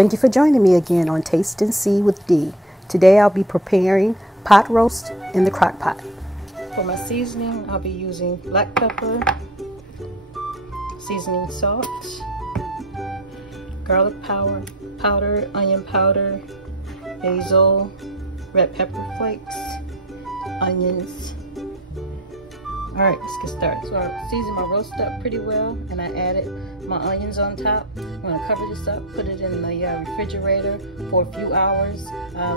Thank you for joining me again on Taste and See with Dee. Today I'll be preparing pot roast in the crock pot. For my seasoning, I'll be using black pepper, seasoning salt, garlic powder, onion powder, basil, red pepper flakes, onions. Alright, let's get started. So I seasoned my roast up pretty well, and I added my onions on top. I'm going to cover this up, put it in the refrigerator for a few hours.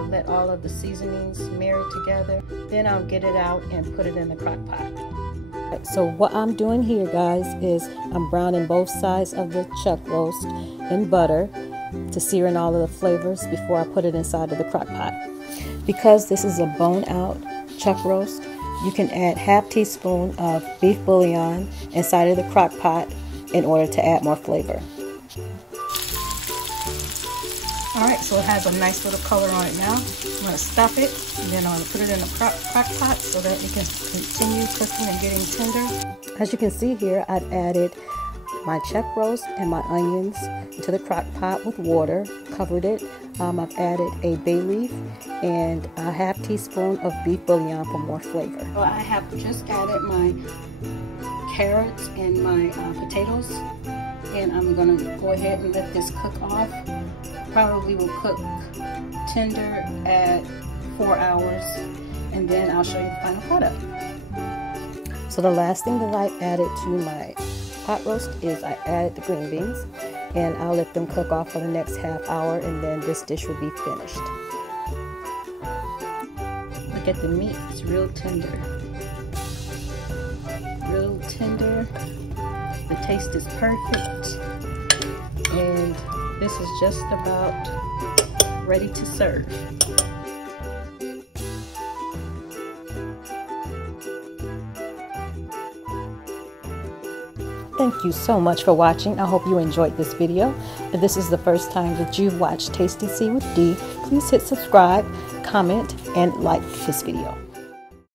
Let all of the seasonings marry together. Then I'll get it out and put it in the crock pot. So what I'm doing here, guys, is I'm browning both sides of the chuck roast in butter to sear in all of the flavors before I put it inside of the crock pot. Because this is a bone out chuck roast, you can add half teaspoon of beef bouillon inside of the crock pot in order to add more flavor. Alright, so it has a nice little color on it now. I'm going to stop it, and then I'm going to put it in the crock pot so that it can continue cooking and getting tender. As you can see here, I've added my chuck roast and my onions into the crock pot with water, covered it. I've added a bay leaf and a half teaspoon of beef bouillon for more flavor. Well, I have just added my carrots and my potatoes, and I'm going to go ahead and let this cook off. Probably will cook tender at 4 hours, and then I'll show you the final product. So the last thing that I added to my pot roast is I added the green beans, and I'll let them cook off for the next half hour, and then this dish will be finished. Look at the meat, it's real tender. Real tender. The taste is perfect, and this is just about ready to serve. Thank you so much for watching. I hope you enjoyed this video. If this is the first time that you've watched Taste and See with Dee, please hit subscribe, comment, and like this video.